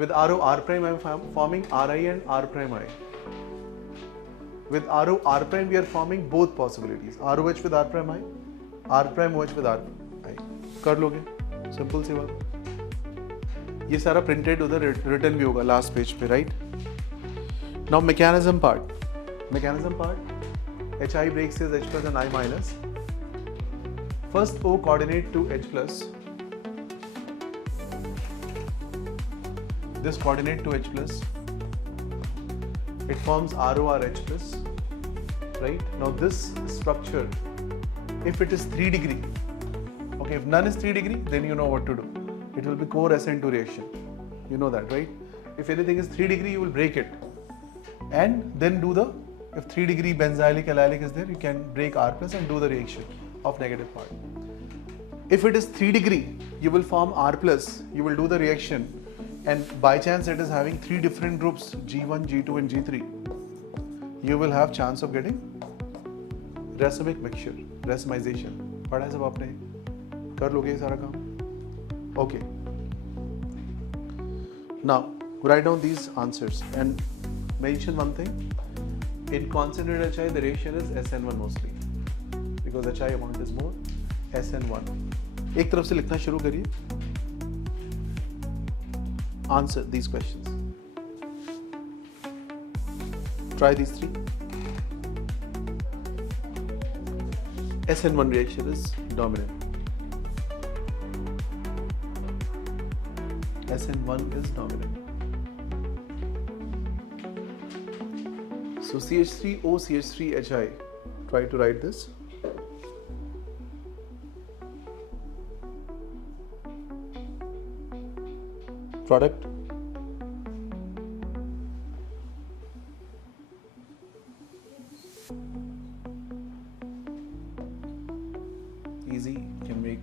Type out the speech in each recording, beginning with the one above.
With RO R prime I am forming RI and R prime I. With RO R prime we are forming both possibilities, ROH with R prime I, R prime OH with R I. कर लोगे, simple सी बात. ये सारा printed उधर return भी होगा last page पे, right? Now mechanism part, HI breaks is H plus and I minus. First O coordinate to H plus. This coordinate to H plus. It forms RORH plus, right? Now this structure, if it is 3 degree, okay, if none is 3 degree, then you know what to do. It will be core SN2 reaction. You know that, right? If anything is 3 degree, you will break it. And then do the, if 3 degree benzylic allylic is there, you can break R plus and do the reaction of negative part. If it is 3 degree, you will form R plus, you will do the reaction, and by chance it is having 3 different groups, G1, G2 and G3, you will have chance of getting racemic mixture, racemization. पढ़ा है सब आपने? कर लोगे ये सारा काम? Okay. Now write down these answers and mention one thing. In concentrated HI, the reaction is SN1 mostly because HI amount is more. SN1. एक तरफ से लिखना शुरू करिए. Answer these questions. Try these 3. SN1 reaction is dominant. SN1 is dominant. So CH3O, CH3HI. Try to write this. Product. Easy, can make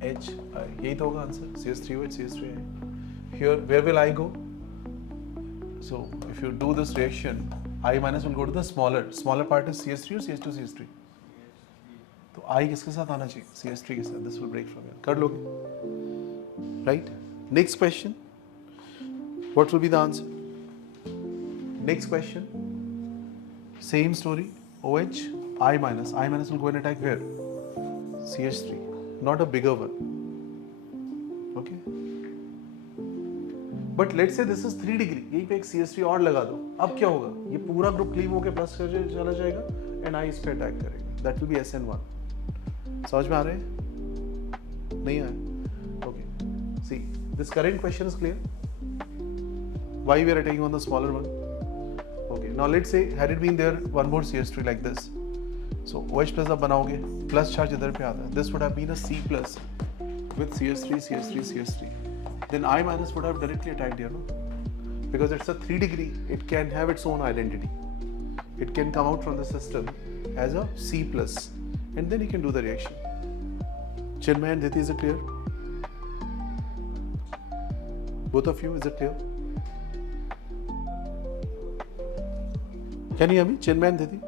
HI. यही तो होगा answer. CH3OH, CH3I. Here, where will I go? So if you do this reaction, I minus will go to the smaller part is CH3 or CH2 CH3. तो I किसके साथ आना चाहिए? CH3 के साथ. This will break from here. कर लोगे, right? Next question. What will be the answer? Next question. Same story. OH, I minus. I minus will go and attack where? CH3. Not a bigger one. Okay. But let's say this is 3 degree. यहीं पे एक CH3 और लगा दो. अब क्या होगा? ये पूरा ग्रुप क्लीव होके प्लस कर चला जाएगा and I इस पे अटैक करेगा. That will be SN1. समझ में आ रहे हैं? नहीं आया? Okay. See, this current question is clear. Why we are attacking on the smaller one? Okay. Now let's say had it been there one more CH3 like this. So OH plus अब बनाओगे, plus charge इधर पे आता है. This would have been a C plus with CH3, CH3, CH3. Then I minus would have directly attacked here, no? Because it's a 3 degree, it can have its own identity. It can come out from the system as a C plus, and then you can do the reaction. Chinmay and Diti, is it clear? Both of you, is it clear? Can you hear me? Chinmay and Diti?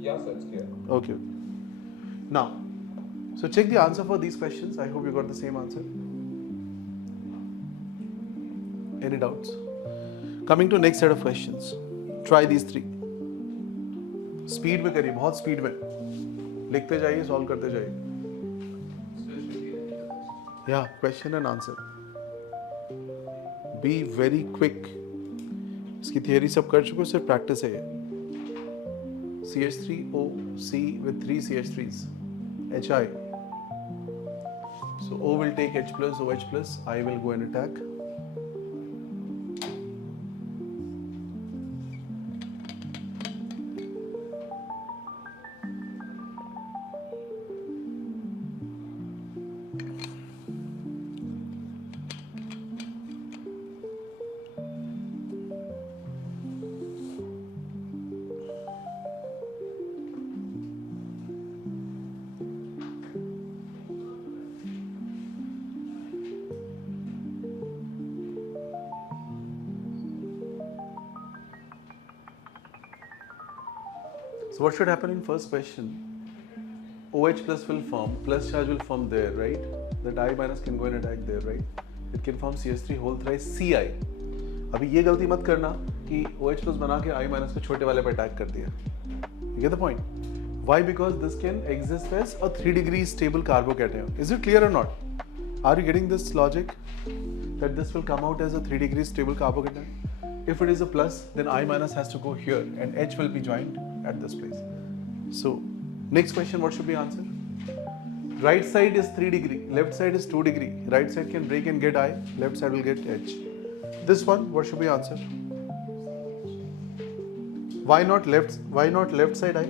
Yeah, sir, it's clear. Okay. Now, so check the answer for these questions. I hope you got the same answer. Any doubts? Coming to next set of questions. Try these 3. Speed में करिए, बहुत speed में. लिखते जाइए, solve करते जाइए. Yeah, question and answer. Be very quick. इसकी theory सब कर चुके हो, सिर्फ practice है ये. CH3O, C with 3 CH3s. HI. So O will take H plus, OH plus. I will go and attack. So what should happen in first question? OH plus will form, plus charge will form there, right? That I minus can go and attack there, right? It can form CH3 whole thrice Ci. अभी ये गलती मत करना कि OH plus बना के I minus को छोटे वाले पे अटैक कर दिया. You get the point? Why? Because this can exist as a 3 degree stable carbocation. Is it clear or not? Are you getting this logic? That this will come out as a 3 degree stable carbocation. If it is a plus, then I minus has to go here and H will be joined at this place. So, next question, what should be answered? Right side is 3 degree, left side is 2 degree. Right side can break and get I, left side will get H. This one, what should be answered? Why not left side I?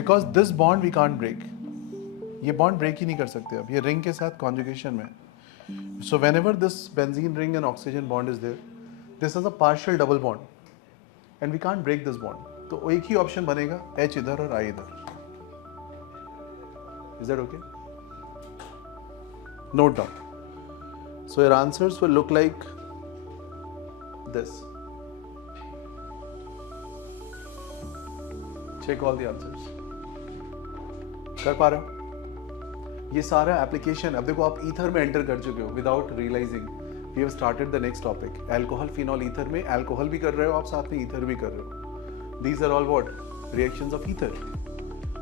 Because this bond we can't break. ये bond break ही नहीं कर सकते अब, ये ring के साथ conjugation में. So whenever this benzene ring and oxygen bond is there, this is a partial double bond, and we can't break this bond. तो एक ही option बनेगा, H इधर और I इधर. Is that okay? Note down. So your answers will look like this. Check all the answers. कर पा रहे हो? ये सारा एप्लीकेशन अब देखो आप ईथर में एंटर कर चुके हो without realising. We have started the next topic. Alcohol phenol ether में अल्कोहल भी कर रहे हो आप, साथ में ईथर भी कर रहे हो. These are all what reactions of ether.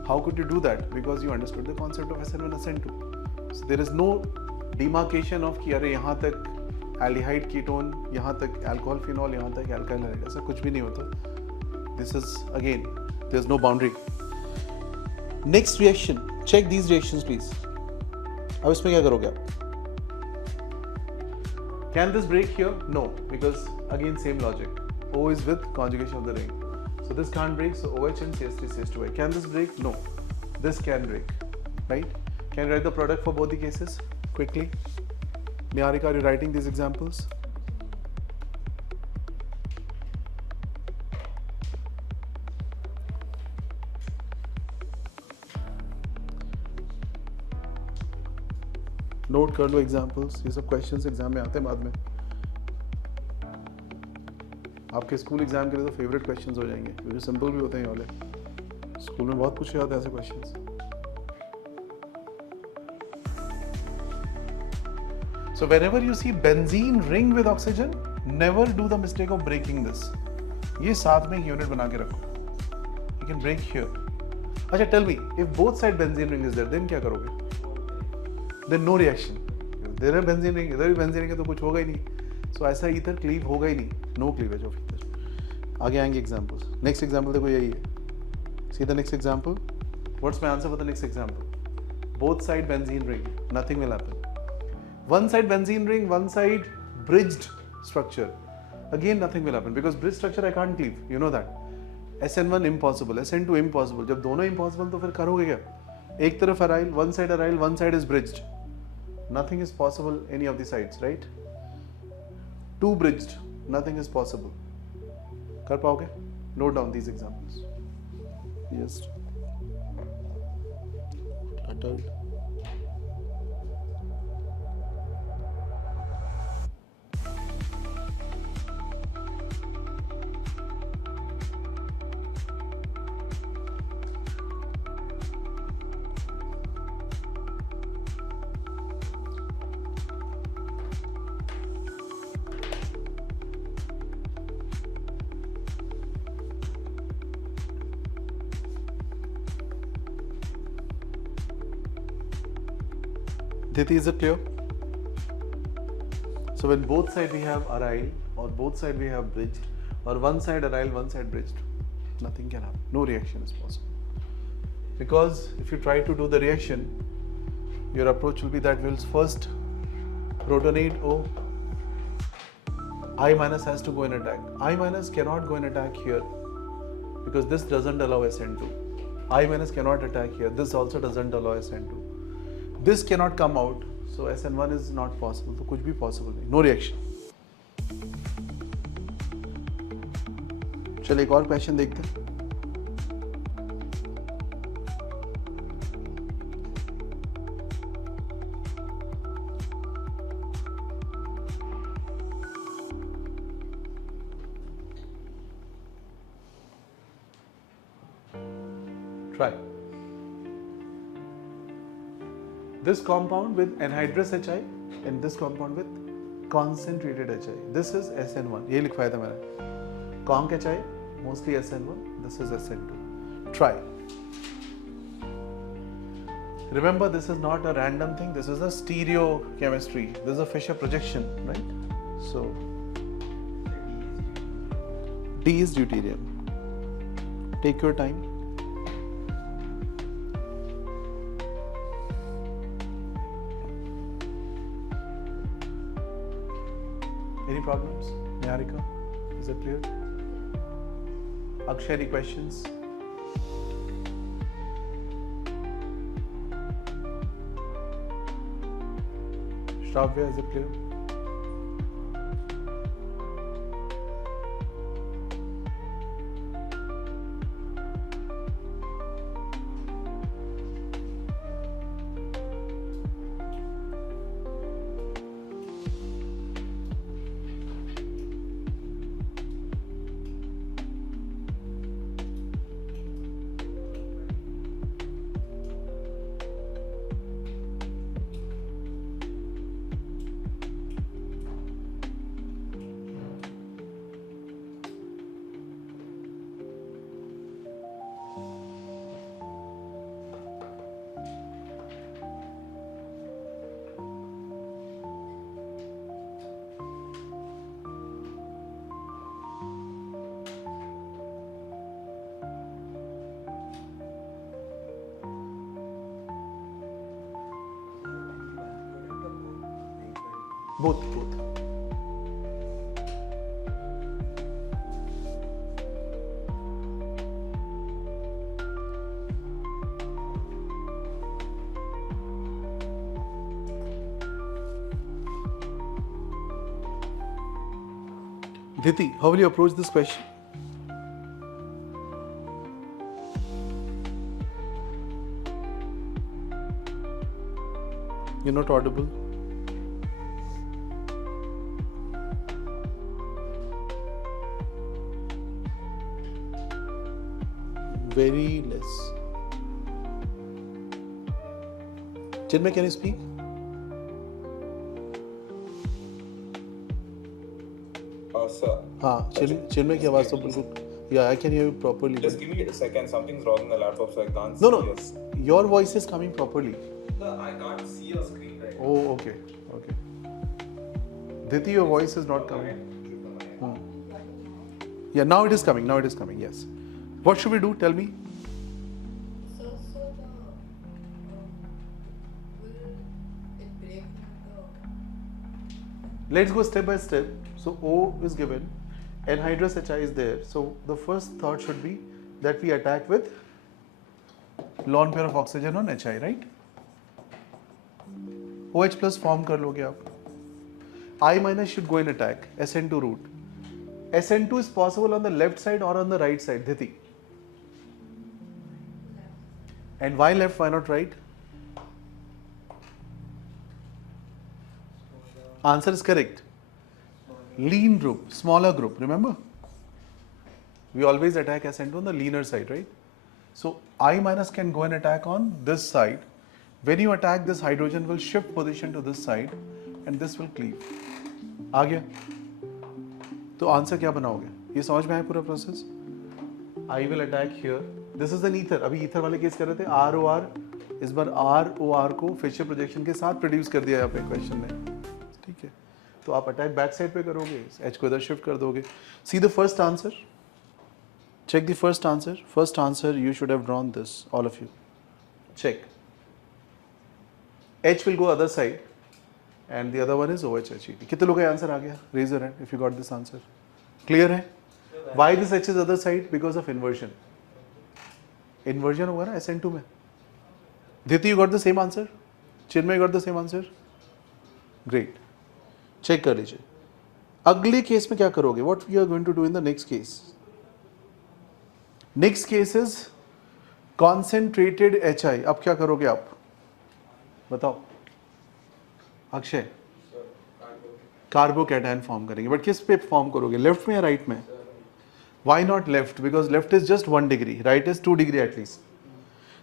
How could you do that? Because you understood the concept of SN1 SN2. So there is no demarcation of कि अरे यहाँ तक एल्डिहाइड कीटोन, यहाँ तक अल्कोहल फिनॉल, यहाँ तक अल्काइल हैलाइड. ऐसा कुछ भी नहीं होता. This is again there is no boundary. Next reaction, check these reactions please. अब इसमें क्या करोगे आप? Can this break here? No, because again same logic. O is with conjugation of the ring, so this can't break. So OH and CH3 CH2. Can this break? No, this can break, right? Can you write the product for both the cases quickly? Niharika, are you writing these examples? Note कर लो examples. ये सब questions exam में आते हैं बाद में. आपके school exam के लिए तो फेवरेट क्वेश्चंस हो जाएंगे क्योंकि सिंपल भी होते हैं ये वाले. स्कूल में बहुत पूछे जाते हैं ऐसे questions. So whenever you see benzene ring with oxygen, never do the mistake of breaking this. ये साथ में एक यूनिट बना के रखो. You can break here. अच्छा tell me, if both side benzene ring is there, then क्या करोगे? Then no reaction. There are benzene ring, इधर भी benzene ring है तो कुछ होगा ही नहीं. So ऐसा ईथर क्लीव होगा ही नहीं. No cleavage of ether. आगे आएंगे examples. Next example देखो यही है. See the next example. What's my answer for the next example? Both side benzene ring. Nothing will happen. One side benzene ring, one side bridged structure. Again nothing will happen because bridge structure I can't cleave. You know that. SN1 impossible, SN2 impossible. जब दोनों impossible तो फिर करोगे क्या? एक तरफ aryl, one side is bridged. Nothing is possible any of the sides, right? Two bridged, nothing is possible. कर पाओगे? Note down these examples. Yes. Adult. Diti, is it clear? So when both side we have aryl or both side we have bridged or one side aryl, one side bridged, nothing can happen. No reaction is possible. Because if you try to do the reaction, your approach will be that we'll first protonate O. I minus has to go and attack. I minus cannot go and attack here because this doesn't allow SN2. I minus cannot attack here. This also doesn't allow SN2. This cannot come out, so SN1 is not possible. तो कुछ भी possible नहीं. No reaction. चलिए एक और question देखते हैं. Try. This compound with anhydrous HI and this compound with concentrated HI. This is SN1. ये लिखवाया था मैंने. Conc HI, mostly SN1. This is SN2. Try. Remember, this is not a random thing. This is a stereochemistry. This is a Fischer projection, right? So, D is deuterium. Take your time. Any problems? Niharika, is it clear? Akshay, any questions? Shravya, is it clear? Both. Diti, how will you approach this question? You're not audible. Very less. Chinmay, can you speak? Sir. हाँ, Chinmay की आवाज़ तो बिल्कुल. Yeah, I can hear you properly. Just give me a second. Something's wrong in the laptop, so I can't No, see no. us. Your voice is coming properly. No, I can't see your screen right now. Oh, okay. Diti, your voice is not coming. Yeah, now it is coming. Yes. What should we do? Tell me. So will it break the... Let's go step by step. So O is given, anhydrous HI is there. So the first thought should be that we attack with lone pair of oxygen on HI, right? OH plus form कर लोगे आप. I minus should go in attack. SN2 route. SN2 is possible on the left side or on the right side. Diti. And why left? Why not right? Answer is correct. Lean group, smaller group, remember? We always attack SN2 on the leaner side, right? So I minus can go and attack on this side. When you attack, this hydrogen will shift position to this side and this will cleave. आ गया? तो answer क्या बनाओगे? ये समझ में आया पूरा process? I will attack here. This is an ether. अभी ether वाले केस कर रहे थे. ROR इस बार ROR को फिशर प्रोजेक्शन के साथ प्रोड्यूस कर दिया यहाँ पे क्वेश्चन ने. ठीक है. तो आप अटैक बैक साइड पे करोगे, H को इधर शिफ्ट कर दोगे. See the first answer. Check the first answer. First answer you should have drawn this, all of you. Check. H will go other side and the other one is OH. कितने लोगों का answer आ गया? Raise your hand if you got this answer. Clear है? Why this H is other side? Because of inversion. Inversion होगा ना SN2 में. Diti, you got the same answer? Chinmay, you got the same answer? Great. Check कर लीजिए. अगले case में क्या करोगे? What you are going to do in the next case? Next case is concentrated HI. अब क्या करोगे आप? बताओ. अक्षय. कार्बोकैटायन फॉर्म करेंगे. बट किस पे फॉर्म करोगे? लेफ्ट में या राइट में? Why not left? Because left is just 1 degree. Right is 2 degree at least.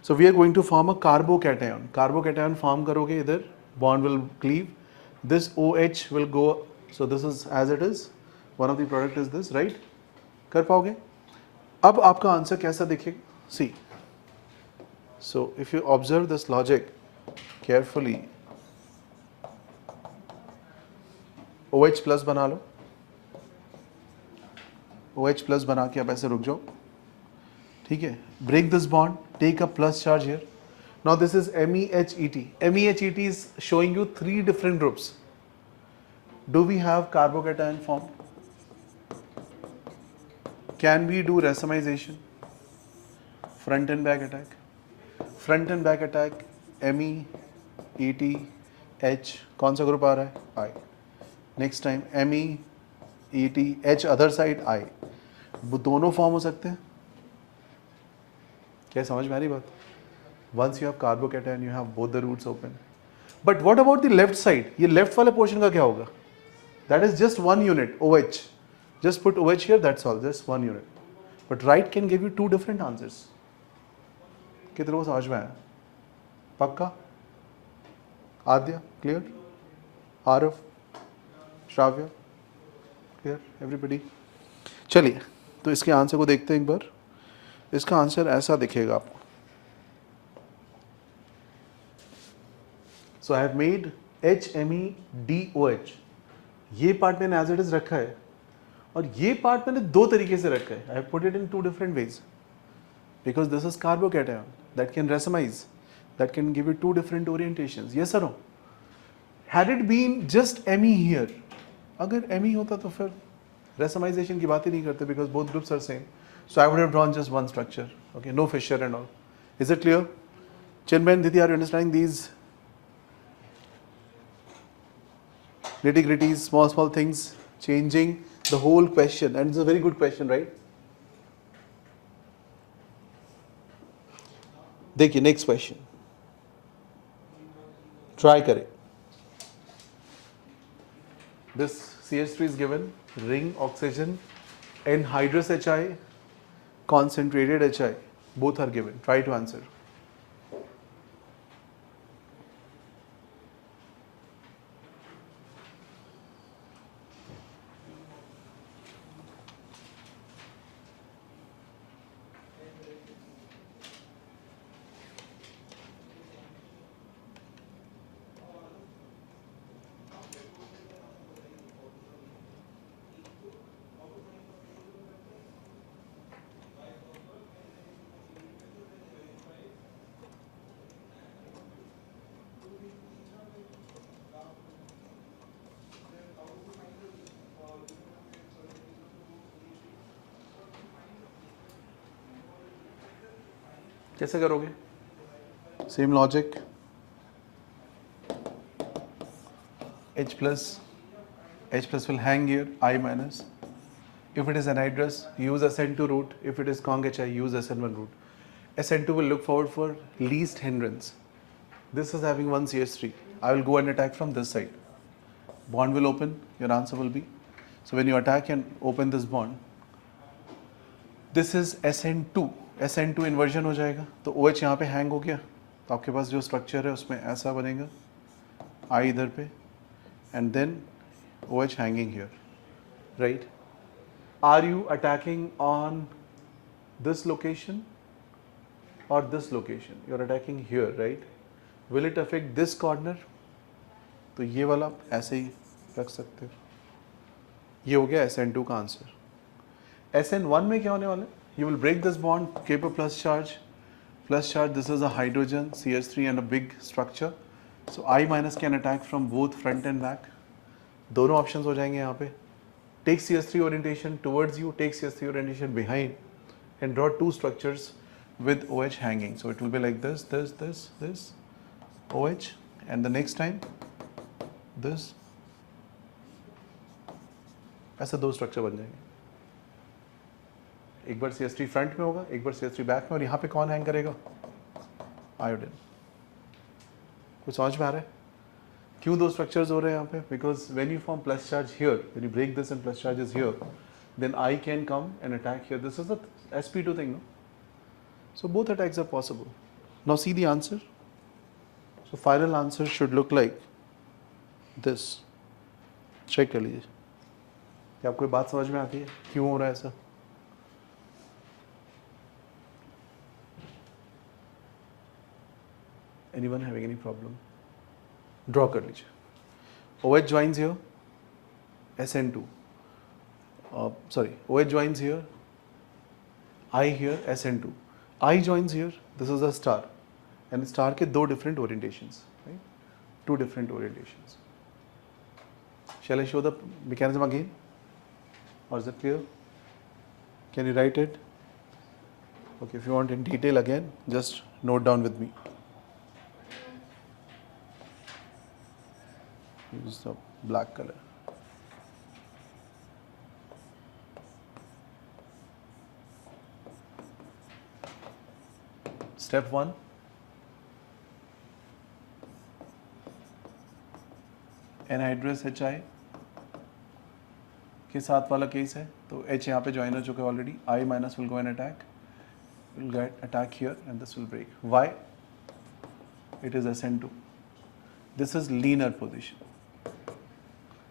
So we are going to form a carbocation. Carbocation form करोगे इधर, bond will cleave. This OH will go. So this is as it is. One of the product is this, right? कर पाओगे? अब आपका answer कैसा दिखेगा? See. So if you observe this logic carefully, OH plus बना लो, OH plus बना के अब ऐसे रुक जाओ, ठीक है? Break this bond, take a plus charge here. Now this is MEHET. MEHET is showing you 3 different groups. Do we have carbocation form? Can we do racemization? Front and back attack. Front and back attack, MEET, H, कौन सा group आ रहा है? I. Next time MEET, H other side I. वो दोनों form हो सकते हैं? क्या समझ में आ रही बात? Once you have carbocation, you have both the roots open. But what about the left side? ये left वाले portion का क्या होगा? That is just one unit, OH. Just put OH here, that's all, just one unit. But right can give you 2 different answers. कितने को समझ में आया? पक्का? आद्या, clear? आरव, श्राव्य, clear? Everybody? चलिए, तो इसके आंसर को देखते हैं एक बार. इसका आंसर ऐसा दिखेगा आपको. So I have made HMeDOH. ये पार्ट मैंने as it is रखा है और ये पार्ट मैंने 2 तरीके से रखा है. I have put it in 2 different ways because this is carbocation that can racemize, that can give you 2 different orientations. Yes or no? Had it been just Me here, अगर Me होता तो फिर racemization की बात ही नहीं करते because both groups are same. So I would have drawn just one structure. Okay, no fissure and all. Is it clear? Chinmay and Didi, are you understanding these nitty-gritties, small things, changing the whole question? And it's a very good question, right? देखिए next question. Try करें. This CH3 is given, ring oxygen, anhydrous HI, concentrated HI, both are given. Try to answer. कैसे करोगे? Same logic. H plus will hang here, I minus. If it is anhydrous, use SN2 route. If it is Cong HI, use SN1 route. SN2 will look forward for least hindrance. This is having one CH3. I will go and attack from this side. Bond will open, your answer will be. So when you attack and open this bond, this is SN2. SN2 inversion हो जाएगा, तो OH यहाँ पे hang हो गया, तो आपके पास जो structure है उसमें ऐसा बनेगा, I इधर पे, and then OH hanging here, right? Are you attacking on this location or this location? You are attacking here, right? Will it affect this corner? तो ये वाला आप ऐसे ही रख सकते हो. ये हो गया SN2 का आंसर. SN1 में क्या होने वाला है? You will break this bond, keep a plus charge. Plus charge, this is a hydrogen, CH3 and a big structure. So I minus can attack from both front and back. दोनों options हो जाएंगे यहाँ पे. Take CH3 orientation towards you, take CH3 orientation behind and draw 2 structures with OH hanging. So it will be like this, OH, and the next time this. ऐसे 2 structure बन जाएंगे. एक बार CH3 front में होगा, एक बार CH3 बैक में, और यहाँ पे कौन हैंग करेगा? आयोडीन. कुछ समझ में आ रहा है? क्यों 2 स्ट्रक्चर्स हो रहे हैं यहाँ पे? Because when you form plus charge here, when you break this and plus charge is here, then I can come and attack here. This is the sp2 thing, no? So both attacks are possible. Now see the answer. So final answer should look like this. Check कर लीजिए. क्या आपको बात समझ में आती है? क्यों हो रहा है ऐसा? Anyone having any problem? Draw कर लीजिए. OH joins here. SN2. OH joins here. I here. SN2. I joins here. This is a star. And star के दो different orientations. Right? Two different orientations. Shall I show the mechanism again? Or is it clear? Can you write it? Okay, if you want in detail again, just note down with me. Use the black color. Step 1. Anhydrous HI के साथ वाला case है तो H यहाँ पे join हो चुका है already. I minus will go and attack. Will get attack here and this will break. Why? It is SN2. This is leaner position.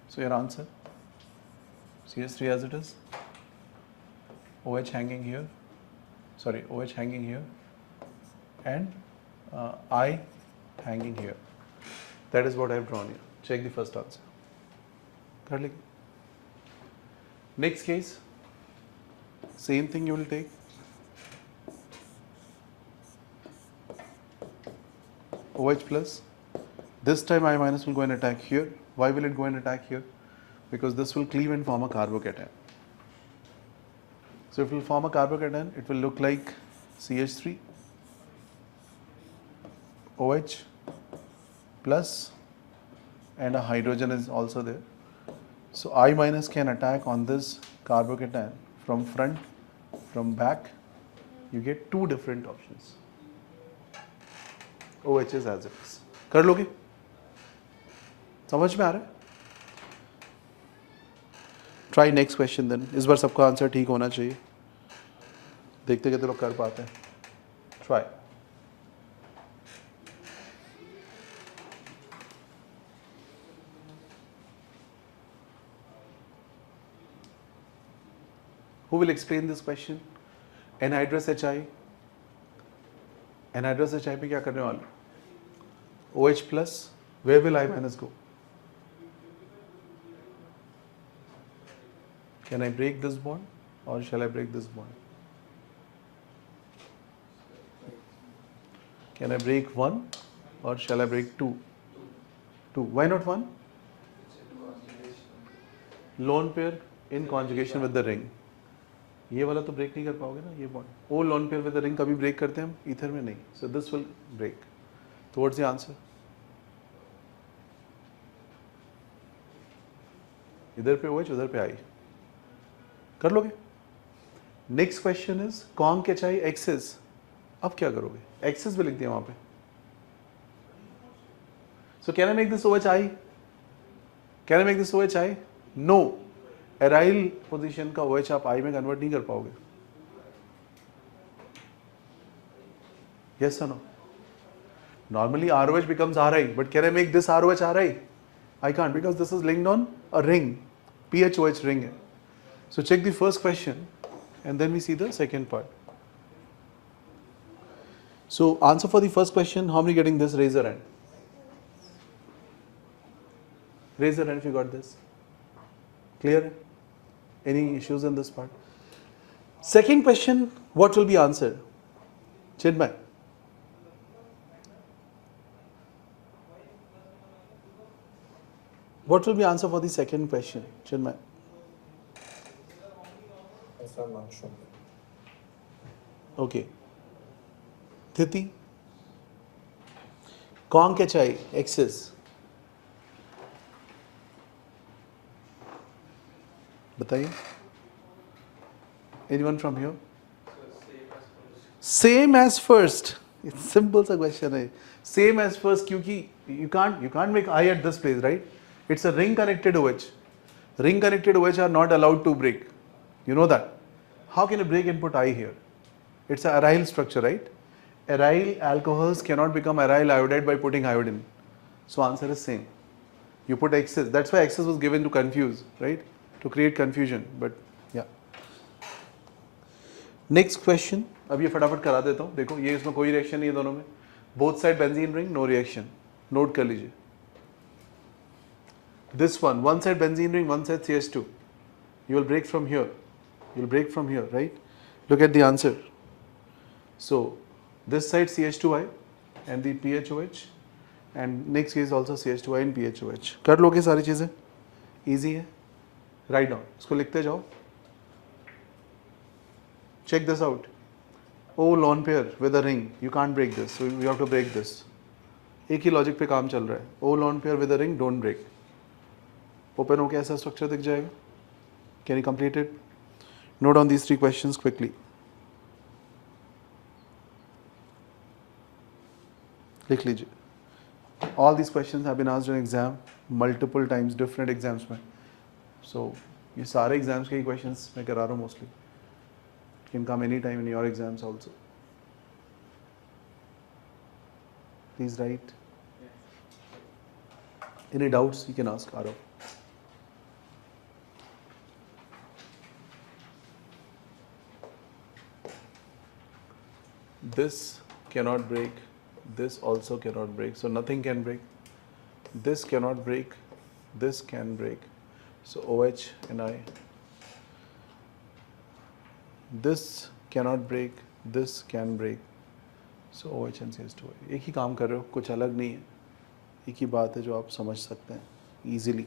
So your answer, CS3 as it is, OH hanging here, OH hanging here, and I hanging here. That is what I have drawn here. Check the first answer. कर लेंगे. Next case, same thing you will take. OH plus. This time I minus will go and attack here. Why will it go and attack here? Because this will cleave and form a carbocation. So if it will form a carbocation, it will look like CH3, OH plus, and a hydrogen is also there. So I minus can attack on this carbocation from front, from back. You get two different options. OH is as it is. कर लोगे? समझ में आ रहा है? Try next question then. इस बार सबका answer ठीक होना चाहिए. देखते कितने लोग कर पाते हैं. Try. Who will explain this question? Anhydrous HI. Anhydrous HI पे क्या करने वाले? OH plus. Where will I minus go? Can I break this bond or shall I break this bond? Can I break one or shall I break two? Two. Why not one? Lone pair in conjugation with the ring. ये वाला तो break नहीं कर पाओगे ना ये bond. O lone pair with the ring कभी break करते हैं हम ईथर में नहीं. So this will break. So what's the answer? इधर पे OH उधर पे I. कर लोगे? Next question is conc HI excess. अब क्या करोगे? एक्सेस भी लिख दिया वहां पे. So can I make this OH I? Can I make this OH I? No. Aryl position का OH आप I में कन्वर्ट नहीं कर पाओगे. Yes or no? Normally ROH becomes RI, but can I make this ROH RI? I can't because this is linked on a ring. PHOH ring. So check the first question and then we see the second part. So answer for the first question, how many getting this? Raise your hand. Raise your hand if you got this. Clear? Any issues in this part? Second question, what will be answered? Chinmay. What will be answer for the second question, Chinmay? Yes, I'm not sure. Okay. Thiti. Conk HI, axis. बताइए. Anyone from here? Same as first. It's simple सा question है. Same as first क्योंकि you can't make I at this place, right? It's a ring connected OH. Ring connected OH are not allowed to break. You know that. How can you break and put I here? It's a aryl structure, right? Aryl alcohols cannot become aryl iodide by putting iodine. So answer is same. You put excess. That's why excess was given to confuse, right? To create confusion. But yeah. Next question. अब ये फटाफट करा देता हूँ. देखो ये इसमें कोई रिएक्शन नहीं है दोनों में. Both side benzene ring, no reaction. Note कर लीजिए. This one side benzene ring, one side CH2. You will break from here. You will break from here, right? Look at the answer. So this side CH2I and the PHOH, and next case also CH2I and PHOH. कर लोगे सारी चीज़ें? Easy है. Write down. इसको लिखते जाओ. Check this out. O lone pair with a ring. You can't break this. So you have to break this. एक ही logic पे काम चल रहा है. O lone pair with a ring, don't break. Open होके ऐसा स्ट्रक्चर दिख जाएगा. Can you complete it? Note down these 3 questions quickly. लिख लीजिए. All these questions have been asked in exam multiple times, different exams में. So ये सारे exams के ही questions मैं करा रहा हूँ mostly. Can come anytime in your exams also. Please write. Any doubts you can ask Arav. This cannot break. This also cannot break. So nothing can break. This cannot break. This can break. So OH and I. This cannot break. This can break. So OH and CH2. एक ही काम कर रहे हो, कुछ अलग नहीं है. एक ही बात है जो आप समझ सकते हैं easily.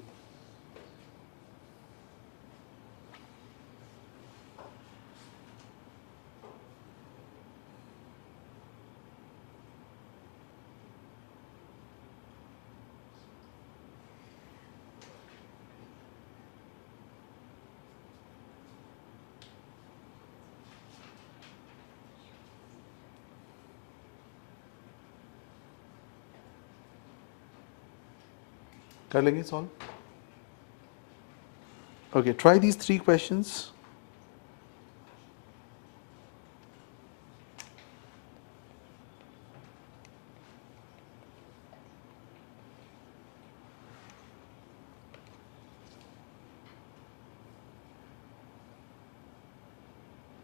कर लेंगे solve. Okay, try these 3 questions.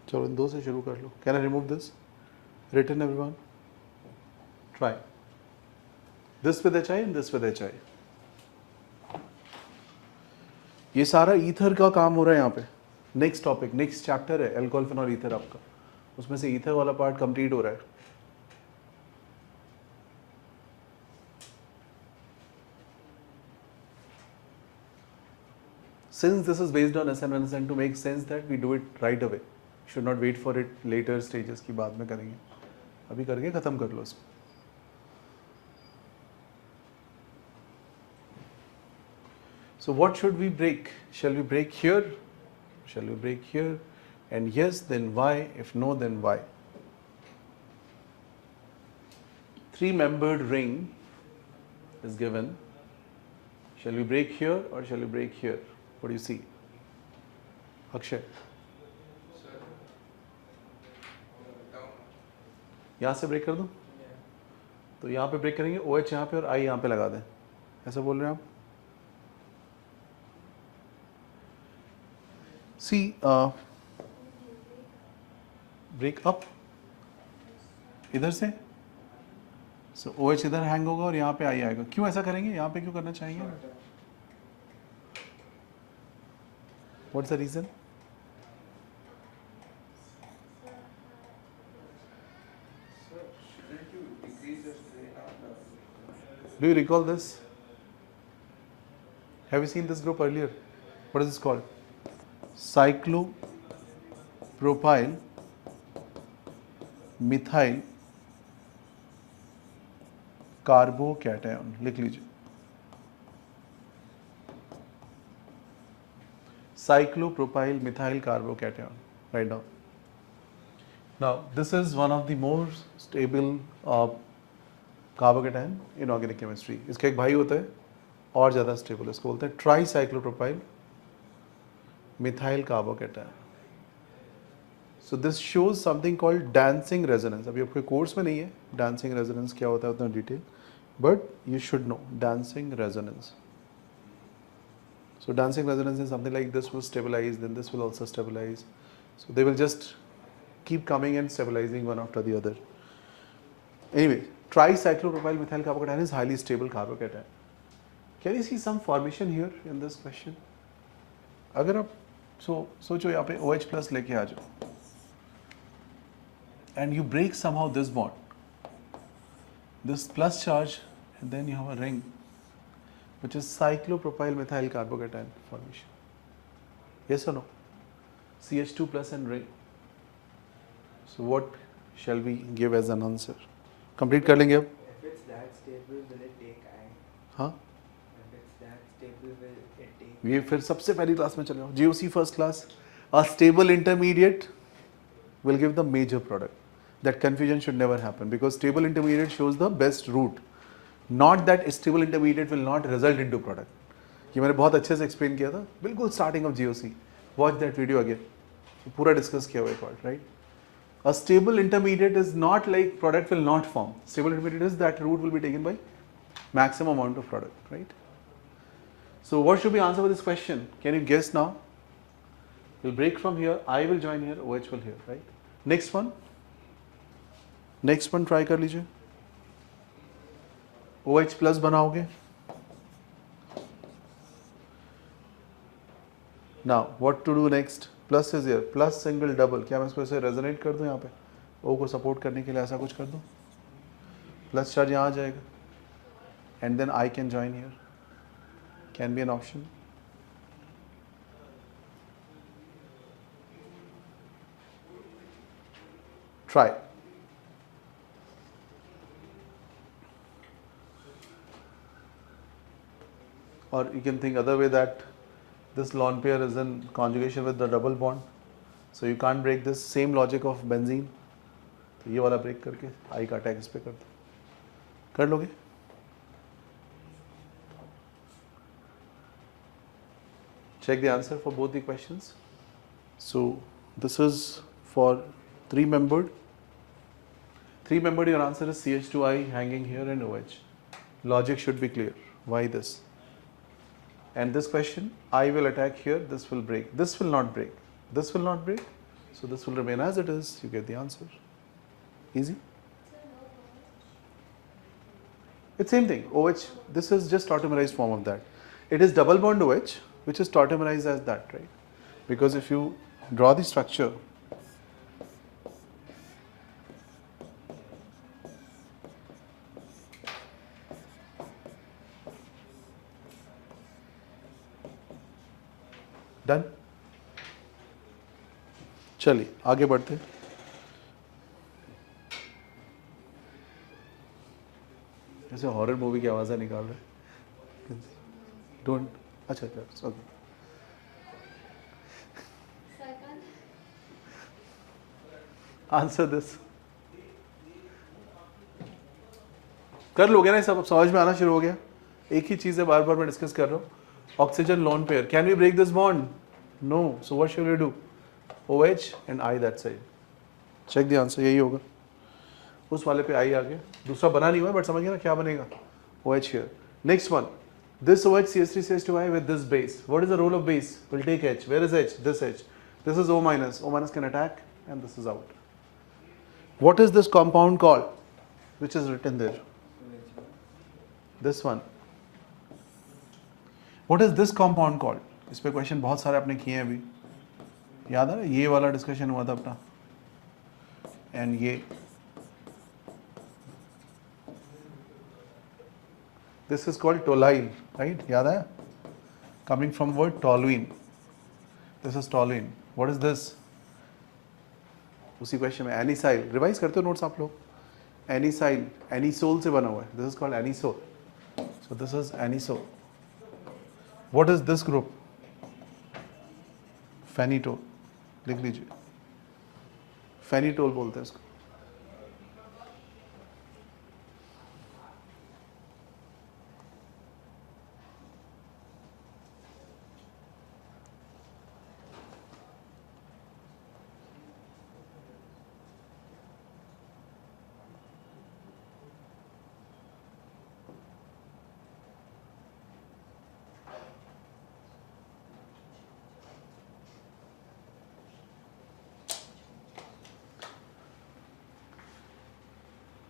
चलो इन 2 से शुरू कर लो. Can I remove this? Written everyone? Try. This with HI and this with HI. ये सारा ईथर का काम हो रहा है यहाँ पे. नेक्स्ट टॉपिक, नेक्स्ट चैप्टर है एल्कोहल फिनॉल ईथर आपका. उसमें से ईथर वाला पार्ट कंप्लीट हो रहा है. Since this is based on SN1SN to make sense that we do it right away. Should not wait for it later stages की बाद में करेंगे. अभी करके खत्म कर लो इसको. So what should we break? Shall we break here? Shall we break here? And yes, then why? If no, then why? 3-membered ring is given. Shall we break here or shall we break here? What do you see? Akshay. यहाँ से break कर दूँ? तो यहाँ पे break करेंगे, OH यहाँ पे और I यहाँ पे लगा दें. ऐसा बोल रहे हैं आप? See, break up इधर से. So OH इधर हैंग होगा और यहाँ पे I आएगा. क्यों ऐसा करेंगे? यहाँ पे क्यों करना चाहेंगे? What's the reason? Do you recall this? Have you seen this group earlier? What is this called? Cyclopropyl methyl carbocation. लिख लीजिए. Cyclopropyl methyl carbocation. Write down. Now, this is one of the more stable carbocation in organic chemistry. इसका एक भाई होता है और ज़्यादा stable. इसको बोलते हैं tricyclopropyl methyl carbocation. So this shows something called dancing resonance. अभी आपके कोर्स में नहीं है dancing resonance क्या होता है उतना detail, but you should know dancing resonance. So dancing resonance is something like this will stabilize, then this will also stabilize. So they will just keep coming and stabilizing one after the other. Anyway, tricyclopropyl methyl carbocation is highly stable carbocation. Can you see some formation here in this question? अगर आप सोचो यहाँ पे OH plus लेके आ जाओ and you break somehow this bond, this plus charge, and then you have a ring which is cyclopropyl methyl carbocation formation. Yes or no? CH2 plus and ring. So what shall we give as an answer? Complete कर लेंगे अब? If it's that stable, will it take I? हाँ, If it's that stable, will it take? ये फिर सबसे पहली class में चले जाओ GOC first class. A stable intermediate will give the major product. That confusion should never happen because stable intermediate shows the best route. Not that stable intermediate will not result into product. ये मैंने बहुत अच्छे से explain किया था बिल्कुल starting of GOC. Watch that video again. पूरा discuss किया हुआ एक बार, right? A stable intermediate is not like product will not form. Stable intermediate is that route will be taken by maximum amount of product, right? So what should be answer for this question? Can you guess now? We'll break from here. I will join here. OH will here, right? Next one. Next one try कर लीजिए. OH plus बनाओगे. Now what to do next? Plus is here. Plus single double. क्या मैं इसको ऐसे resonate कर दूँ यहाँ पे? O को support करने के लिए ऐसा कुछ कर दूँ? Plus charge यहाँ आ जाएगा. And then I can join here. Can be an option. Try. Or you can think other way that this lone pair is in conjugation with the double bond. So you can't break this same logic of benzene. तो ये वाला break करके I का attack इस पे कर दो. कर लोगे? Check the answer for both the questions. So this is for 3-membered. 3-membered, your answer is CH2I hanging here and OH. Logic should be clear. Why this? And this question, I will attack here, this will break. This will not break. This will not break. So this will remain as it is. You get the answer. Easy? It's same thing. OH, this is just tautomerized form of that. It is double bond OH, which is tautomerized as that, right? Because if you draw the structure, done. चलिए आगे बढ़ते. जैसे horror movie की आवाज़ें निकाल रहे. Don't. अच्छा अच्छा ओके. Second. Answer this. कर लोगे ना, सब समझ में आना शुरू हो गया. एक ही चीज़ है बार बार मैं डिस्कस कर रहा हूँ. Oxygen lone pair. Can we break this bond? No. So what should we do? OH and I that side. Check the answer. यही होगा. उस वाले पे I आ गया. दूसरा बना नहीं हुआ है, but समझ गया ना क्या बनेगा? OH here. Next one. This OH CH3 CH2I with this base. What is the role of base? We'll take H. Where is H? This H. This is O minus. O minus can attack and this is out. What is this compound called? Which is written there? This one. What is this compound called? इस पे question बहुत सारे आपने किए हैं अभी. याद है? ये वाला डिस्कशन हुआ था अपना. एंड ये दिस इज कॉल्ड टोलाइन, राइट? याद है? Coming from word toluene. This is toluene. What is this? उसी क्वेश्चन में एनिसाइल. रिवाइज करते हो नोट्स आप लोग? एनिसाइल एनिसोल से बना हुआ है. This is called anisole. So this is anisole. What is this group? Phenitol. लिख लीजिए. Phenitol बोलते हैं इसको.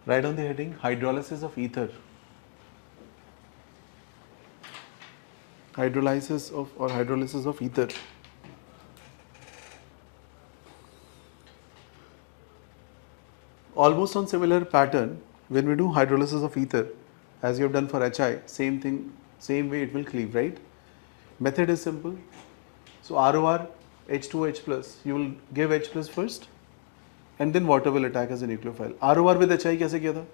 Write down the heading hydrolysis of ether. Hydrolysis of ether. Almost on similar pattern, when we do hydrolysis of ether, as you have done for HI, same thing, same way it will cleave, right? Method is simple. So ROR H2H plus, you will give H plus first, and then water will attack as a nucleophile. ROR with HI कैसे किया था?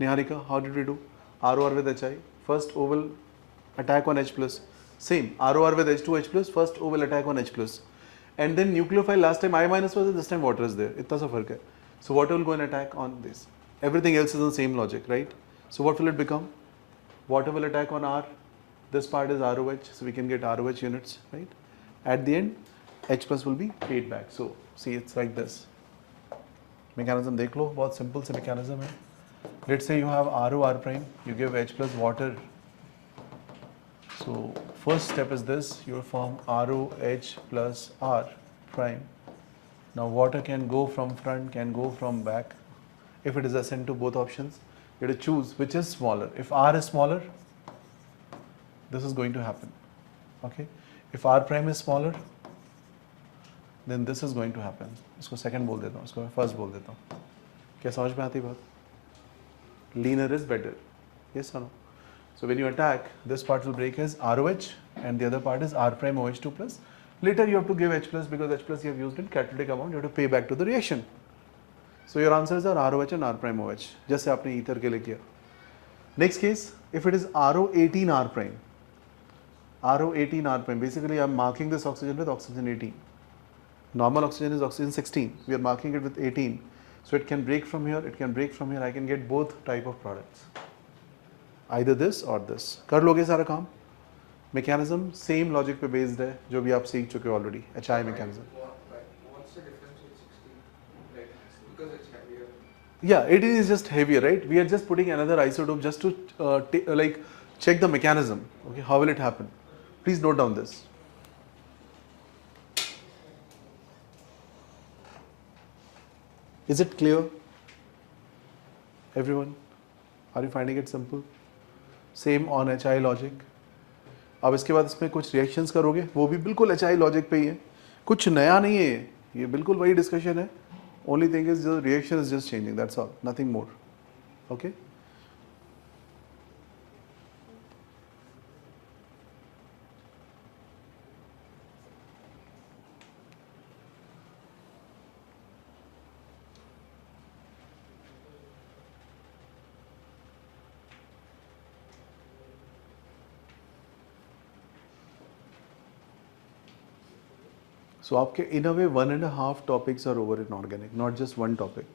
Niharika, how did we do? ROR with HI, first O will attack on H plus. Same, ROR with H2H plus, first O will attack on H plus. And then nucleophile, last time I minus was, this time water is there. इतना सा फर्क है. So water will go and attack on this. Everything else is the same logic, right? So what will it become? Water will attack on R. This part is ROH, so we can get ROH units, right? At the end, H plus will be paid back. So see, it's like this. Mechanism देख लो, बहुत simple से mechanism है. Let's say you have RO R prime, you give H plus water. So first step is this, you form ROH plus R prime. Now water can go from front, can go from back. If it is assigned to both options, you have to choose which is smaller. If R is smaller, this is going to happen. Okay. If R prime is smaller, then this is going to happen. इसको second बोल देता हूँ, इसको मैं first बोल देता हूँ. क्या समझ में आती बात? Leaner is better. Yes or no? So when you attack, this part will break as ROH and the other part is R prime OH2 plus. Later you have to give H plus because H plus you have used in catalytic amount, you have to pay back to the reaction. So your answers are ROH and R prime OH, जैसे आपने ether के लिए किया. Next case, if it is RO18R prime, RO18R prime, basically I'm marking this oxygen with oxygen 18. Normal oxygen is oxygen 16, we are marking it with 18. So it can break from here, it can break from here, I can get both type of products. Either this or this. कर लोगे सारा काम? Mechanism same logic पे based है, जो भी आप सीख चुके हो already, HI mechanism. What's the difference with 16? Like, because it's heavier. Yeah, it is just heavier, right? We are just putting another isotope just to like check the mechanism. Okay, how will it happen? Please note down this. Is it clear? Everyone? Are you finding it simple? Same on HI logic. अब इसके बाद इसमें कुछ reactions करोगे, वो भी बिल्कुल HI logic पे ही है, कुछ नया नहीं है, ये बिल्कुल वही डिस्कशन है. Only thing is the reaction is just changing, that's all, nothing more. Okay? So आपके in a way 1.5 topics are over in organic, not just one topic.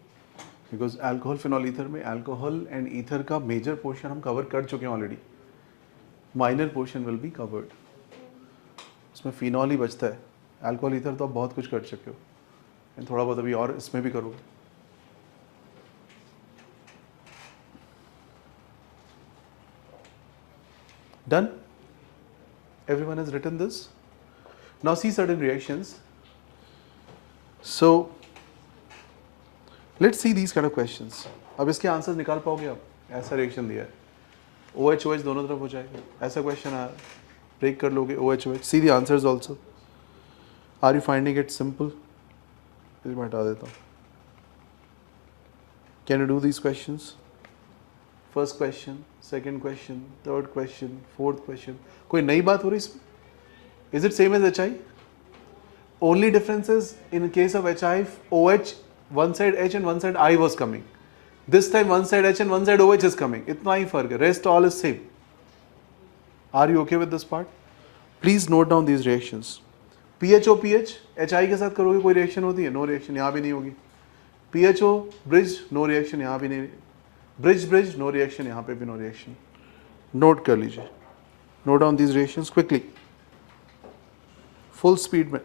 Because alcohol phenol ether में alcohol and ether का major portion हम cover कर चुके हैं already. Minor portion will be covered. उसमें phenol ही बचता है. Alcohol ether तो आप बहुत कुछ कर चुके हो. And थोड़ा बहुत अभी और इसमें भी करोगे. Done? Everyone has written this? Now see certain reactions. So let's see these kind of questions. अब इसके आंसर्स निकाल पाओगे आप? ऐसा रिएक्शन दिया है. OH OH दोनों तरफ हो जाएगा. ऐसा क्वेश्चन आया. ब्रेक कर लोगे OH OH. See the answers also. Are you finding it simple? मैं हटा देता हूँ. Can you do these questions? First question, second question, third question, fourth question. कोई नई बात हो रही इसमें? Is it same as HI? Only difference is in case of HI, OH, one side H and one side I was coming. This time one side H and one side OH is coming. इतना ही फर्क है. Rest all is same. Are you okay with this part? Please note down these reactions. PHO PH, HI के साथ करोगे कोई reaction होती है? No reaction, यहाँ भी नहीं होगी. PHO bridge, no reaction, यहाँ भी नहीं. Bridge, no reaction, यहाँ पे भी no reaction. Note कर लीजिए. Note down these reactions quickly. Full speed में.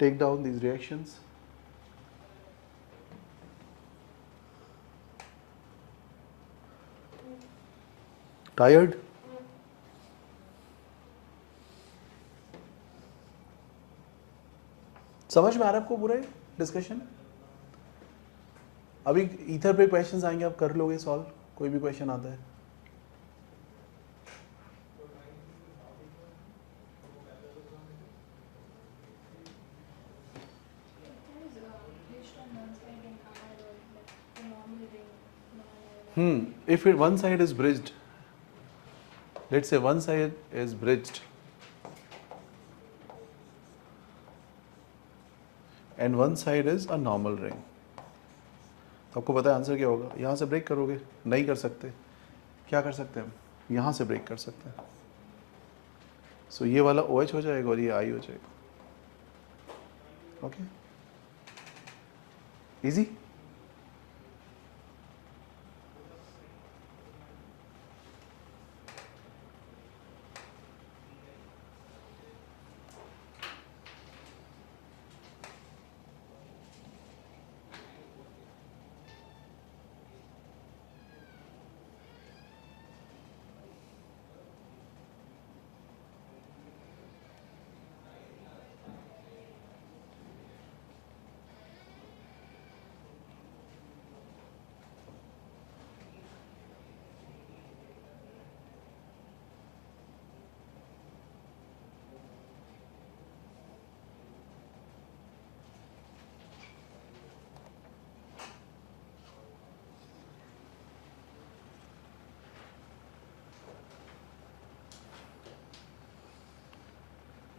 Take down these reactions. Tired? समझ में आ रहा है आपको पूरा डिस्कशन? अभी ईथर पे क्वेश्चंस आएंगे, आप कर लोगे सॉल्व, कोई भी क्वेश्चन आता है? If one side is bridged, let's say one side is bridged and one side is a normal ring, तो आपको पता है आंसर क्या होगा? यहाँ से ब्रेक करोगे? नहीं कर सकते। क्या कर सकते हैं हम? यहाँ से ब्रेक कर सकते हैं। सो ये वाला OH हो जाएगा और ये I हो जाएगा। Okay, easy.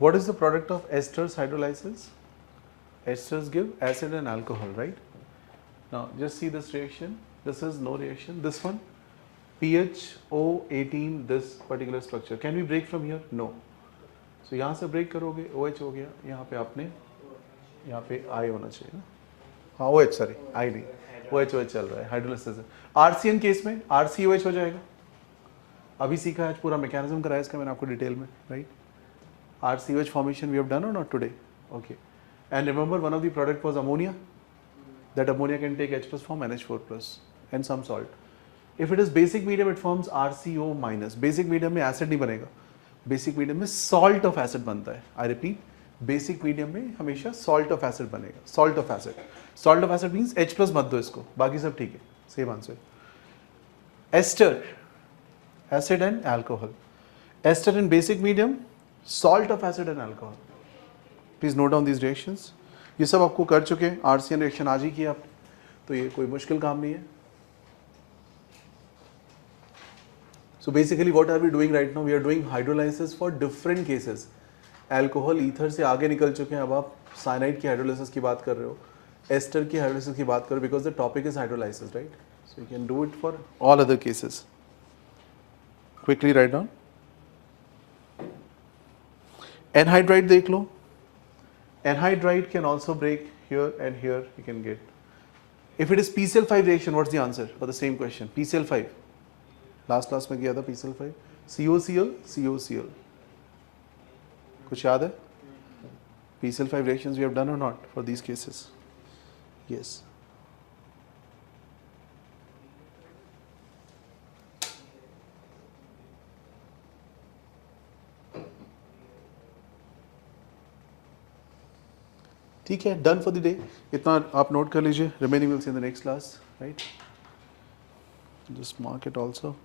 What is the product of esters hydrolysis? Esters give acid and alcohol, right? Now just see this reaction. This is no reaction. This one, PHO18, this particular structure. Can we break from here? No. So यहाँ से break करोगे, OH हो गया, यहाँ पे आपने, यहाँ पे I होना चाहिए ना? हाँ OH, sorry, I नहीं, OH चल रहा है, hydrolysis है। RCN केस में RCOH हो जाएगा। अभी सीखा है, आज पूरा मैकेनिज्म कराया इसका मैंने आपको डिटेल में, right? RCOH formation we have done or not today? Okay. And remember one of the product was ammonia. That ammonia can take H plus form, NH4 plus and some salt. If it is basic medium, it forms RCO minus. Basic medium में acid नहीं बनेगा. Basic medium में salt of acid बनता है. I repeat, basic medium में हमेशा salt of acid बनेगा. Salt of acid. Salt of acid means H plus मत दो इसको. बाकी सब ठीक है. Same answer. Ester, acid and alcohol. Ester in basic medium, salt of acid and alcohol. Please note down these reactions. ये सब आपको कर चुके हैं, RCN रिएक्शन आज ही किया आपने, तो ये कोई मुश्किल काम नहीं है. So basically what are we doing right now? We are doing hydrolysis for different cases. Alcohol ether से आगे निकल चुके हैं, अब आप cyanide की hydrolysis की बात कर रहे हो, ester की hydrolysis की बात कर रहे हो, because the topic is hydrolysis, right? So you can do it for all other cases. Quickly write down. Anhydride देख लो. Anhydride can also break here and here, you can get. If it is PCl5 reaction, what's the answer for the same question? PCl5. Last class में किया था PCl5. COCl, COCl. कुछ याद है? PCl5 reactions we have done or not for these cases? Yes. ठीक है, done for the day. इतना आप नोट कर लीजिए. Remaining will see in the next class, right? Just mark it also.